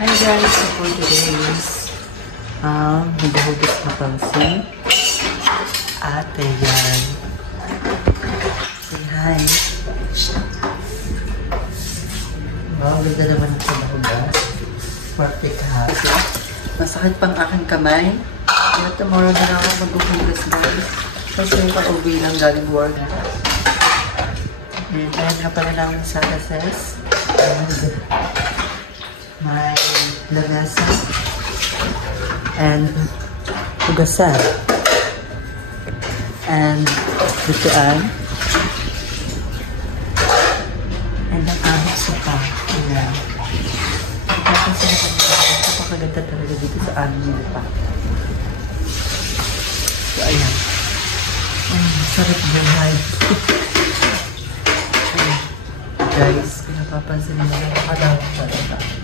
Hi guys, so for today is maghuhugas na pansin. Ate yan. Say hi. Wow, ganda naman ang paghuhugas. Perfect ha. Masakit pang aking kamay. Kaya tomorrow na ako maghuhugas guys. Kasi pa-uwi lang galing work. And ayan nga pala namin sa SS. May lamesa and hugasan and lutuan and ang aming sopa. Ayan. Napakaganda talaga dito sa aming lupa. So ayan. Sarap buhay. Guys, kung napapansin nyo, napakadami talaga.